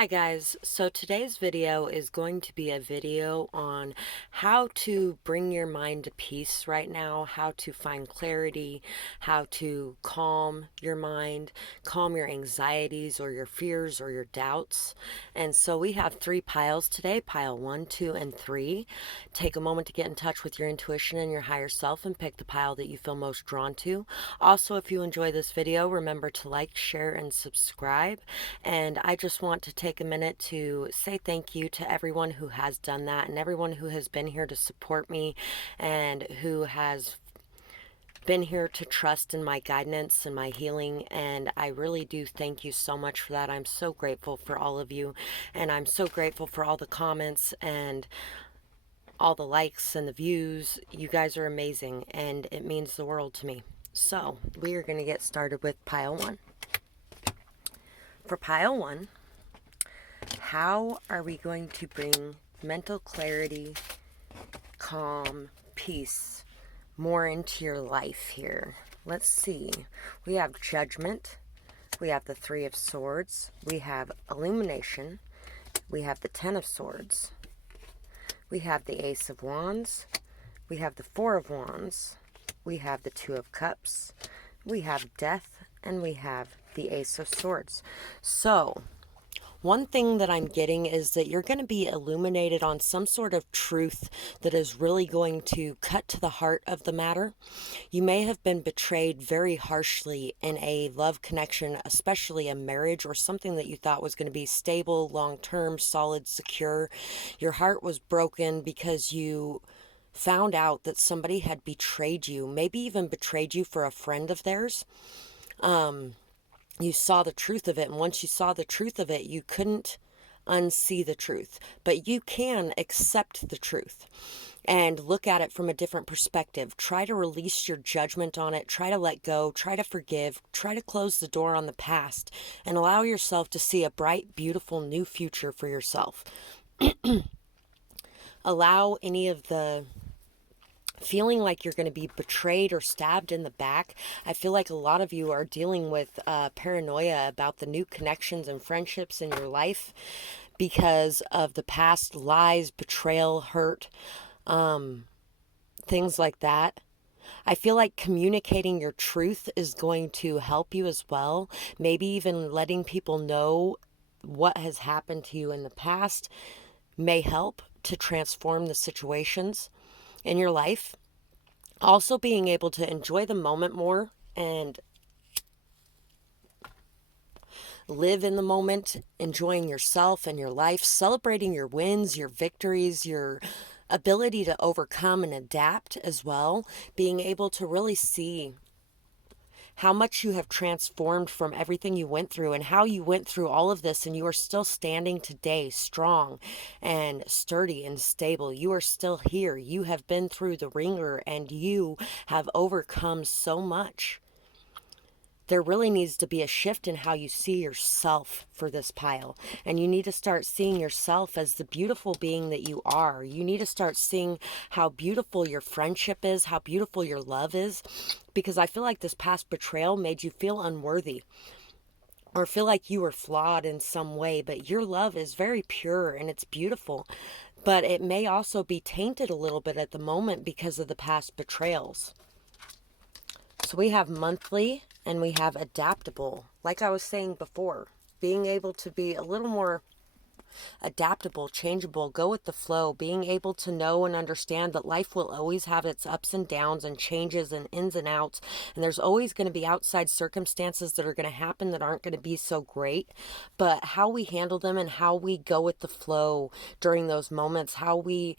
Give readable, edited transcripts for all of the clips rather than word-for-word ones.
Hi guys, so today's video is going to be a video on how to bring your mind to peace right now, how to find clarity, how to calm your mind, calm your anxieties or your fears or your doubts. And so we have three piles today, pile 1, 2, and 3. Take a moment to get in touch with your intuition and your higher self and pick the pile that you feel most drawn to. Also, if you enjoy this video, remember to like, share, and subscribe. And I just want to take a minute to say thank you to everyone who has done that and everyone who has been here to support me and who has been here to trust in my guidance and my healing. And I really do thank you so much for that. I'm so grateful for all of you. And I'm so grateful for all the comments and all the likes and the views. You guys are amazing and it means the world to me. So we are going to get started with pile 1. For pile 1, how are we going to bring mental clarity, calm, peace more into your life here? Let's see. We have judgment. We have the 3 of Swords. We have illumination. We have the 10 of Swords. We have the Ace of Wands. We have the 4 of Wands. We have the 2 of Cups. We have death. And we have the Ace of Swords. So one thing that I'm getting is that you're going to be illuminated on some sort of truth that is really going to cut to the heart of the matter. You may have been betrayed very harshly in a love connection, especially a marriage or something that you thought was going to be stable, long-term, solid, secure. Your heart was broken because you found out that somebody had betrayed you, maybe even betrayed you for a friend of theirs. You saw the truth of it, and once you saw the truth of it, you couldn't unsee the truth. But you can accept the truth and look at it from a different perspective. Try to release your judgment on it. Try to let go. Try to forgive. Try to close the door on the past and allow yourself to see a bright, beautiful new future for yourself. Allow any of the feeling like you're going to be betrayed or stabbed in the back. I feel like a lot of you are dealing with paranoia about the new connections and friendships in your life because of the past lies, betrayal, hurt, things like that. I feel like communicating your truth is going to help you as well. Maybe even letting people know what has happened to you in the past may help to transform the situations in your life. Also being able to enjoy the moment more and live in the moment, enjoying yourself and your life, celebrating your wins, your victories, your ability to overcome and adapt as well. Being able to really see how much you have transformed from everything you went through and how you went through all of this and you are still standing today strong and sturdy and stable. You are still here. You have been through the ringer and you have overcome so much. There really needs to be a shift in how you see yourself for this pile. And you need to start seeing yourself as the beautiful being that you are. You need to start seeing how beautiful your friendship is, how beautiful your love is. Because I feel like this past betrayal made you feel unworthy or feel like you were flawed in some way. But your love is very pure and it's beautiful. But it may also be tainted a little bit at the moment because of the past betrayals. So we have monthly and we have adaptable. Like I was saying before, being able to be a little more adaptable, changeable, go with the flow, being able to know and understand that life will always have its ups and downs and changes and ins and outs. And there's always going to be outside circumstances that are going to happen that aren't going to be so great. But how we handle them and how we go with the flow during those moments, how we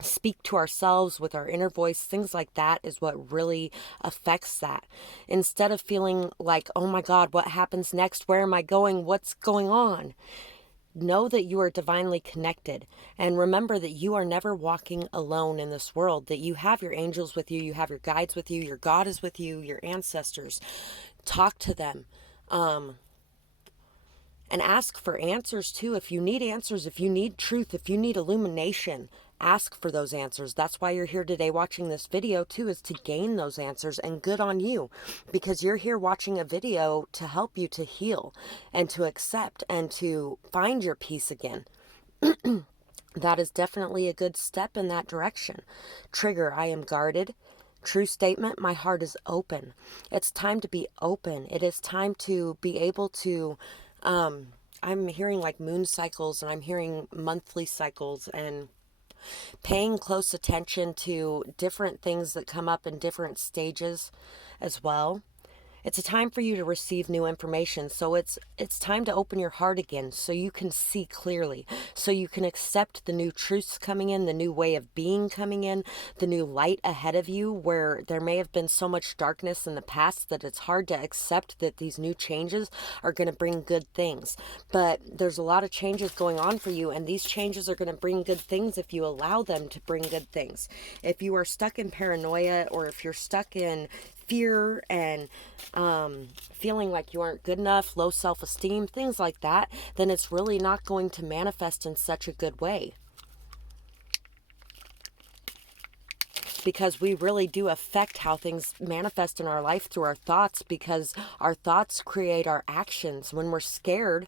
speak to ourselves with our inner voice, things like that is what really affects that. Instead of feeling like, oh my God, what happens next? Where am I going? What's going on? Know that you are divinely connected and remember that you are never walking alone in this world, that you have your angels with you, you have your guides with you, your God is with you, your ancestors. Talk to them. And ask for answers too. If you need answers, if you need truth, if you need illumination, ask for those answers. That's why you're here today watching this video too, is to gain those answers, and good on you, because you're here watching a video to help you to heal and to accept and to find your peace again. That is definitely a good step in that direction. Trigger, I am guarded. True statement, my heart is open. It's time to be open. It is time to be able to, I'm hearing like moon cycles, and I'm hearing monthly cycles, and paying close attention to different things that come up in different stages as well. It's a time for you to receive new information. So it's time to open your heart again so you can see clearly, so you can accept the new truths coming in, the new way of being coming in, the new light ahead of you, where there may have been so much darkness in the past that it's hard to accept that these new changes are going to bring good things. But there's a lot of changes going on for you, and these changes are going to bring good things if you allow them to bring good things. If you are stuck in paranoia, or if you're stuck in fear and feeling like you aren't good enough, low self-esteem, things like that, then it's really not going to manifest in such a good way. Because we really do affect how things manifest in our life through our thoughts, because our thoughts create our actions. When we're scared,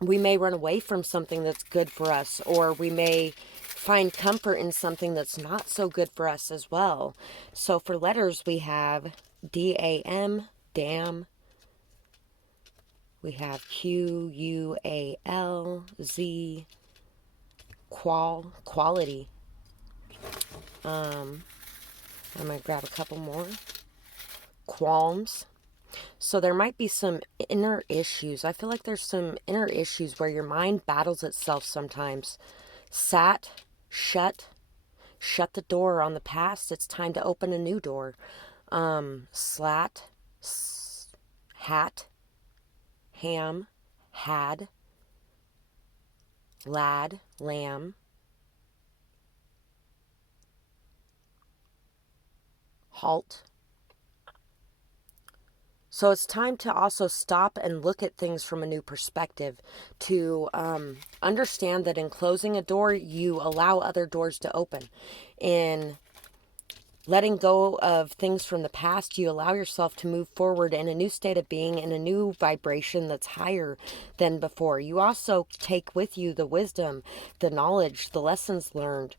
we may run away from something that's good for us, or we may find comfort in something that's not so good for us as well. So for letters, we have D-A-M, damn. We have Q-U-A-L-Z, quality. I'm going to grab a couple more. Qualms. So there might be some inner issues. I feel like there's some inner issues where your mind battles itself sometimes. Shut the door on the past. It's time to open a new door. Hat, ham, had, lad, lamb, halt. So it's time to also stop and look at things from a new perspective, to understand that in closing a door, you allow other doors to open. In letting go of things from the past, you allow yourself to move forward in a new state of being, in a new vibration that's higher than before. You also take with you the wisdom, the knowledge, the lessons learned.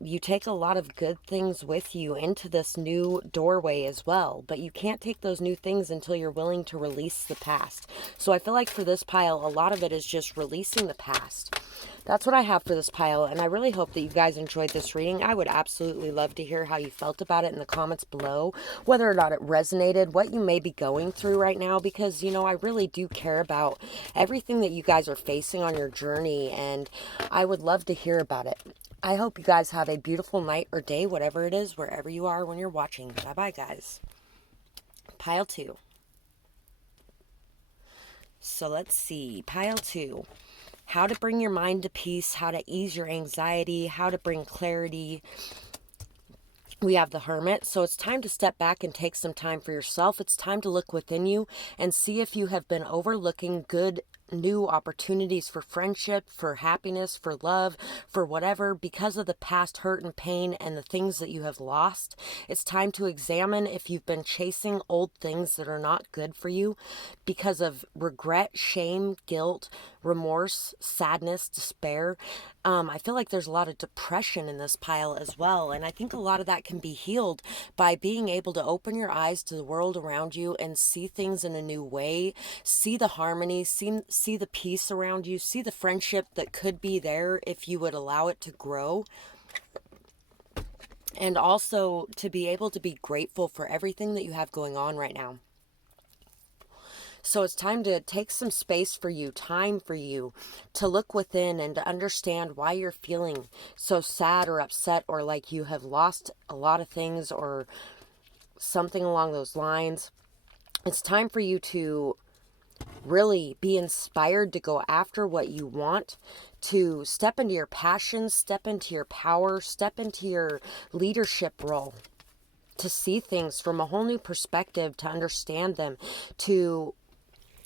You take a lot of good things with you into this new doorway as well, but you can't take those new things until you're willing to release the past. So I feel like for this pile, a lot of it is just releasing the past. That's what I have for this pile, and I really hope that you guys enjoyed this reading. I would absolutely love to hear how you felt about it in the comments below, whether or not it resonated, what you may be going through right now, because, you know, I really do care about everything that you guys are facing on your journey, and I would love to hear about it. I hope you guys have a beautiful night or day, whatever it is, wherever you are when you're watching. Bye-bye, guys. Pile 2. So let's see. Pile 2. How to bring your mind to peace, how to ease your anxiety, how to bring clarity. We have the Hermit. So it's time to step back and take some time for yourself. It's time to look within you and see if you have been overlooking good new opportunities for friendship, for happiness, for love, for whatever, because of the past hurt and pain and the things that you have lost. It's time to examine if you've been chasing old things that are not good for you because of regret, shame, guilt, remorse, sadness, despair. I feel like there's a lot of depression in this pile as well, and I think a lot of that can be healed by being able to open your eyes to the world around you and see things in a new way, see the harmony, see the peace around you, see the friendship that could be there if you would allow it to grow. And also to be able to be grateful for everything that you have going on right now. So it's time to take some space for you, time for you to look within and to understand why you're feeling so sad or upset, or like you have lost a lot of things or something along those lines. It's time for you to really be inspired to go after what you want, to step into your passions, step into your power, step into your leadership role, to see things from a whole new perspective, to understand them, to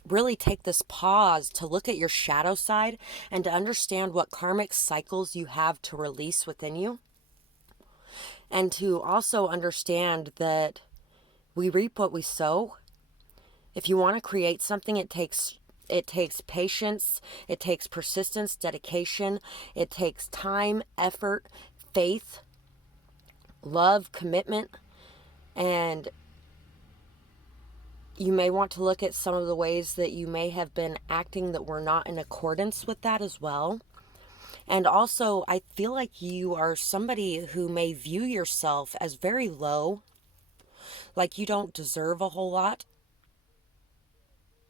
really take this pause to look at your shadow side and to understand what karmic cycles you have to release within you. And to also understand that we reap what we sow. If you want to create something, it takes patience, it takes persistence, dedication, it takes time, effort, faith, love, commitment, and you may want to look at some of the ways that you may have been acting that were not in accordance with that as well. And also, I feel like you are somebody who may view yourself as very low, like you don't deserve a whole lot.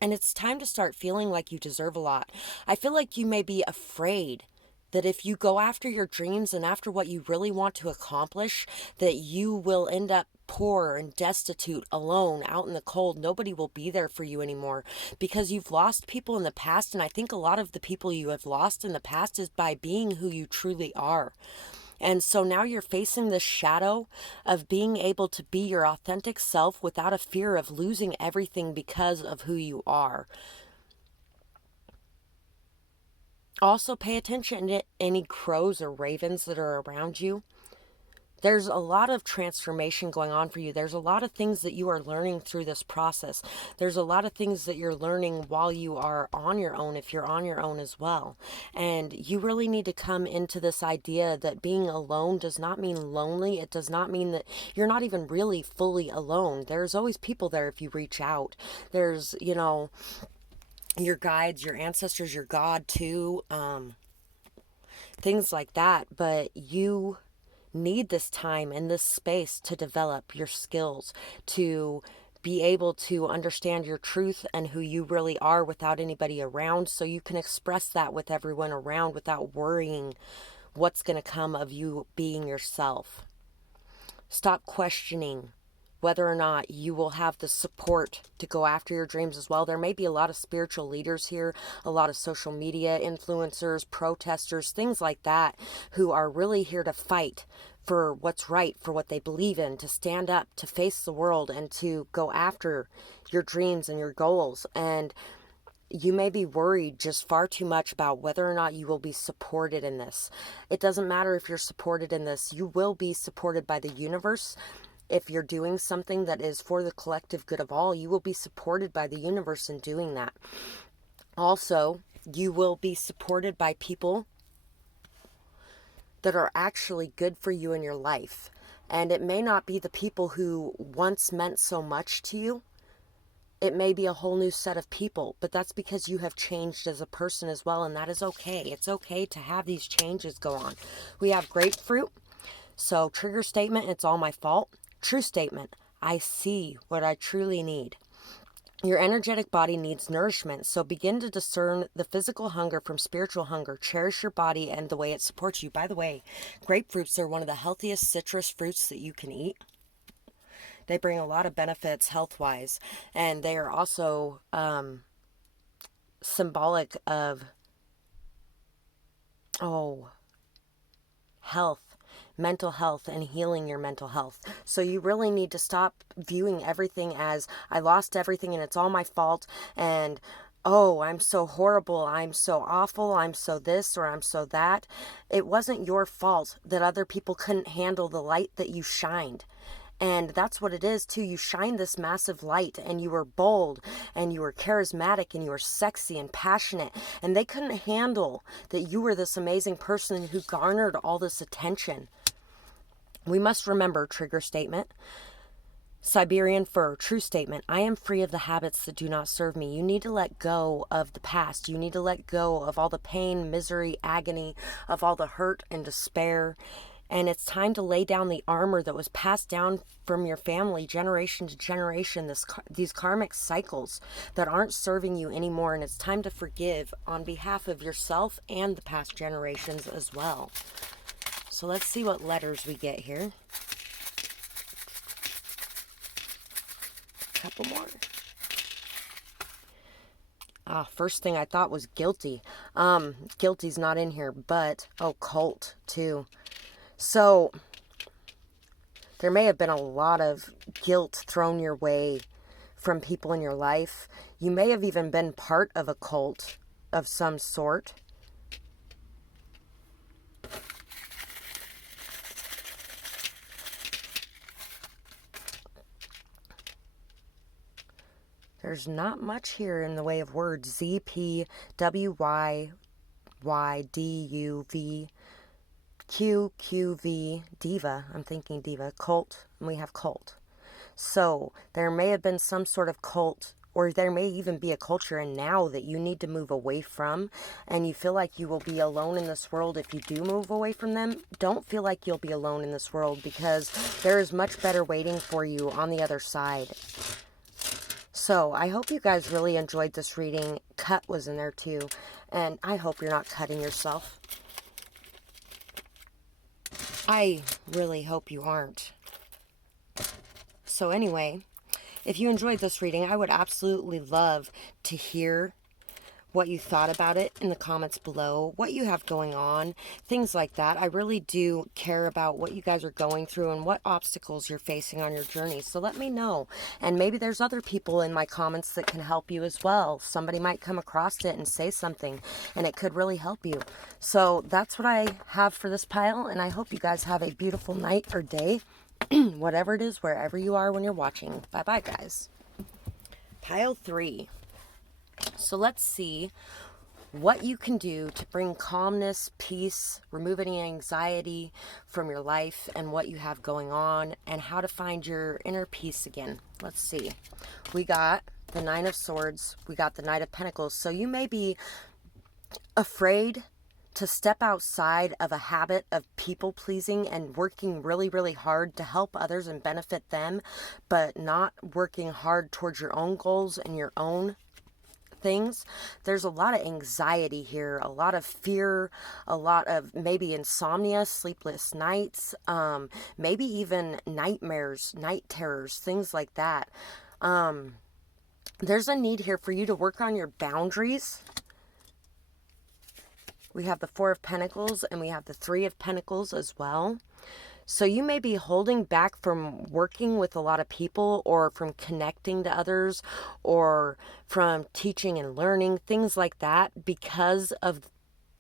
And it's time to start feeling like you deserve a lot. I feel like you may be afraid that if you go after your dreams and after what you really want to accomplish, that you will end up poor and destitute, alone, out in the cold. Nobody will be there for you anymore because you've lost people in the past. And I think a lot of the people you have lost in the past is by being who you truly are. And so now you're facing this shadow of being able to be your authentic self without a fear of losing everything because of who you are. Also, pay attention to any crows or ravens that are around you. There's a lot of transformation going on for you. There's a lot of things that you are learning through this process. There's a lot of things that you're learning while you are on your own, if you're on your own as well. And you really need to come into this idea that being alone does not mean lonely. It does not mean that you're not even really fully alone. There's always people there if you reach out. There's, your guides, your ancestors, your God too, things like that. But you need this time and this space to develop your skills, to be able to understand your truth and who you really are without anybody around, so you can express that with everyone around without worrying what's going to come of you being yourself. Stop questioning whether or not you will have the support to go after your dreams as well. There may be a lot of spiritual leaders here, a lot of social media influencers, protesters, things like that, who are really here to fight for what's right, for what they believe in, to stand up, to face the world, and to go after your dreams and your goals. And you may be worried just far too much about whether or not you will be supported in this. It doesn't matter if you're supported in this. You will be supported by the universe. If you're doing something that is for the collective good of all, you will be supported by the universe in doing that. Also, you will be supported by people that are actually good for you in your life. And it may not be the people who once meant so much to you. It may be a whole new set of people, but that's because you have changed as a person as well, and that is okay. It's okay to have these changes go on. We have grapefruit. So trigger statement, it's all my fault. True statement, I see what I truly need. Your energetic body needs nourishment, so begin to discern the physical hunger from spiritual hunger. Cherish your body and the way it supports you. By the way, grapefruits are one of the healthiest citrus fruits that you can eat. They bring a lot of benefits health-wise, and they are also symbolic of, health. Mental health and healing your mental health. So you really need to stop viewing everything as I lost everything and it's all my fault, and I'm so horrible, I'm so awful, I'm so this or I'm so that. It wasn't your fault that other people couldn't handle the light that you shined. And that's what it is too. You shine this massive light, and you were bold, and you were charismatic, and you were sexy and passionate, and they couldn't handle that you were this amazing person who garnered all this attention. We must remember, trigger statement, Siberian fur, true statement, I am free of the habits that do not serve me. You need to let go of the past. You need to let go of all the pain, misery, agony, of all the hurt and despair. And it's time to lay down the armor that was passed down from your family generation to generation, these karmic cycles that aren't serving you anymore. And it's time to forgive on behalf of yourself and the past generations as well. So let's see what letters we get here. A couple more. First thing I thought was guilty. Guilty's not in here, but, cult too. So there may have been a lot of guilt thrown your way from people in your life. You may have even been part of a cult of some sort. There's not much here in the way of words. ZPWYYDUV diva. I'm thinking diva. Cult. And we have cult. So there may have been some sort of cult, or there may even be a culture in now that you need to move away from, and you feel like you will be alone in this world if you do move away from them. Don't feel like you'll be alone in this world, because there is much better waiting for you on the other side. So I hope you guys really enjoyed this reading. Cut was in there too, and I hope you're not cutting yourself. I really hope you aren't. So anyway, if you enjoyed this reading, I would absolutely love to hear what you thought about it in the comments below, what you have going on, things like that. I really do care about what you guys are going through and what obstacles you're facing on your journey. So let me know. And maybe there's other people in my comments that can help you as well. Somebody might come across it and say something, and it could really help you. So that's what I have for this pile, and I hope you guys have a beautiful night or day, whatever it is, wherever you are when you're watching. Bye-bye, guys. Pile 3. So let's see what you can do to bring calmness, peace, remove any anxiety from your life and what you have going on, and how to find your inner peace again. Let's see. We got the Nine of Swords. We got the Knight of Pentacles. So you may be afraid to step outside of a habit of people pleasing and working really, really hard to help others and benefit them, but not working hard towards your own goals and your own things. There's a lot of anxiety here, a lot of fear, a lot of maybe insomnia, sleepless nights, maybe even nightmares, night terrors, things like that. There's a need here for you to work on your boundaries. We have the Four of Pentacles and we have the Three of Pentacles as well. So you may be holding back from working with a lot of people, or from connecting to others, or from teaching and learning, things like that, because of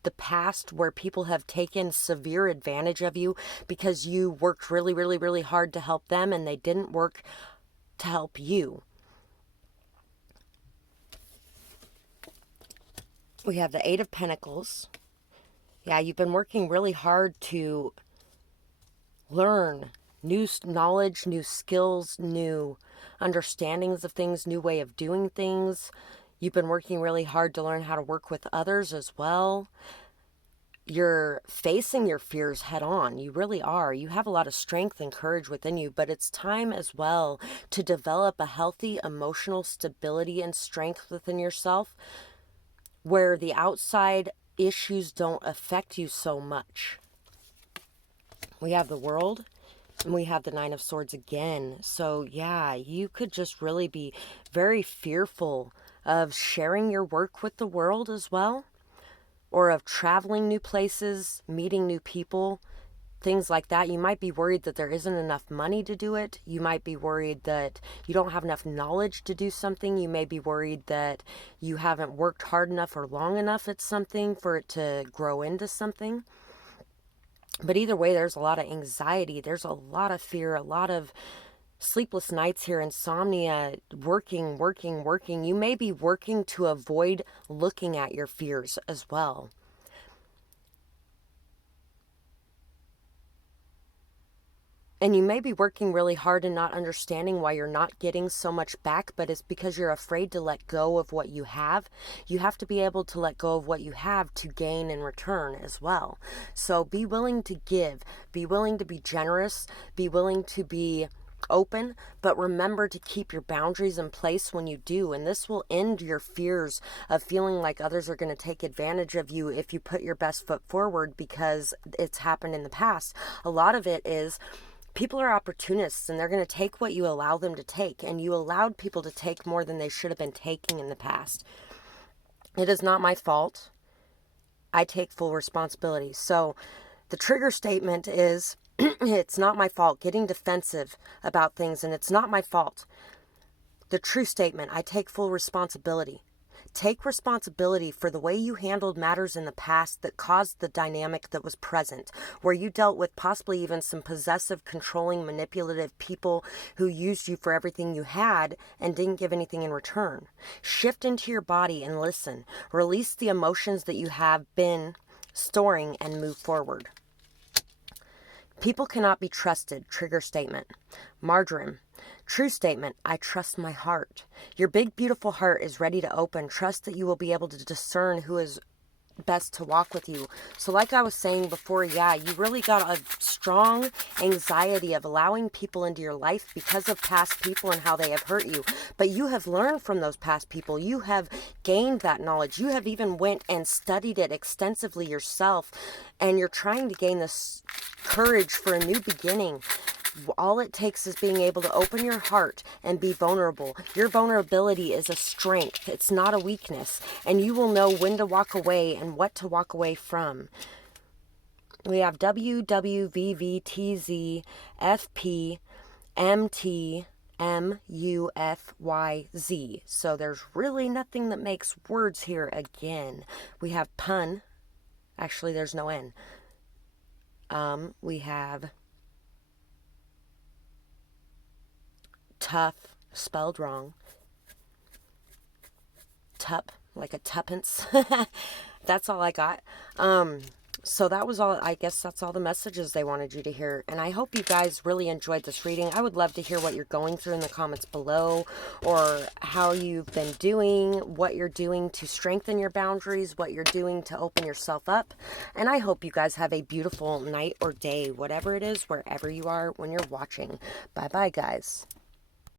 the past where people have taken severe advantage of you because you worked really, really, really hard to help them and they didn't work to help you. We have the Eight of Pentacles. Yeah, you've been working really hard to learn new knowledge, new skills, new understandings of things, new way of doing things. You've been working really hard to learn how to work with others as well. You're facing your fears head on. You really are. You have a lot of strength and courage within you, but it's time as well to develop a healthy emotional stability and strength within yourself, where the outside issues don't affect you so much. We have the World, and we have the Nine of Swords again. So yeah, you could just really be very fearful of sharing your work with the world as well, or of traveling new places, meeting new people, things like that. You might be worried that there isn't enough money to do it. You might be worried that you don't have enough knowledge to do something. You may be worried that you haven't worked hard enough or long enough at something for it to grow into something. But either way, there's a lot of anxiety. There's a lot of fear, a lot of sleepless nights here, insomnia, working. You may be working to avoid looking at your fears as well. And you may be working really hard and not understanding why you're not getting so much back, but it's because you're afraid to let go of what you have. You have to be able to let go of what you have to gain in return as well. So be willing to give, be willing to be generous, be willing to be open, but remember to keep your boundaries in place when you do. And this will end your fears of feeling like others are going to take advantage of you if you put your best foot forward, because it's happened in the past. A lot of it is people are opportunists, and they're going to take what you allow them to take, and you allowed people to take more than they should have been taking in the past. It is not my fault. I take full responsibility. So the trigger statement is, it's not my fault. Getting defensive about things, and it's not my fault. The true statement, I take full responsibility. Take responsibility for the way you handled matters in the past that caused the dynamic that was present, where you dealt with possibly even some possessive, controlling, manipulative people who used you for everything you had and didn't give anything in return. Shift into your body and listen. Release the emotions that you have been storing and move forward. People cannot be trusted. Trigger statement. Marjoram. True statement, I trust my heart. Your big, beautiful heart is ready to open. Trust that you will be able to discern who is best to walk with you. So like I was saying before, yeah, you really got a strong anxiety of allowing people into your life because of past people and how they have hurt you. But you have learned from those past people. You have gained that knowledge. You have even went and studied it extensively yourself. And you're trying to gain this courage for a new beginning. All it takes is being able to open your heart and be vulnerable. Your vulnerability is a strength. It's not a weakness. And you will know when to walk away and what to walk away from. We have WWVVTZFPMTMUFYZ. So there's really nothing that makes words here again. We have pun. Actually, there's no N. We have tough, spelled wrong. Tup, like a tuppence. That's all I got. So that was all. I guess that's all the messages they wanted you to hear. And I hope you guys really enjoyed this reading. I would love to hear what you're going through in the comments below, or how you've been doing, what you're doing to strengthen your boundaries, what you're doing to open yourself up. And I hope you guys have a beautiful night or day, whatever it is, wherever you are when you're watching. Bye-bye, guys.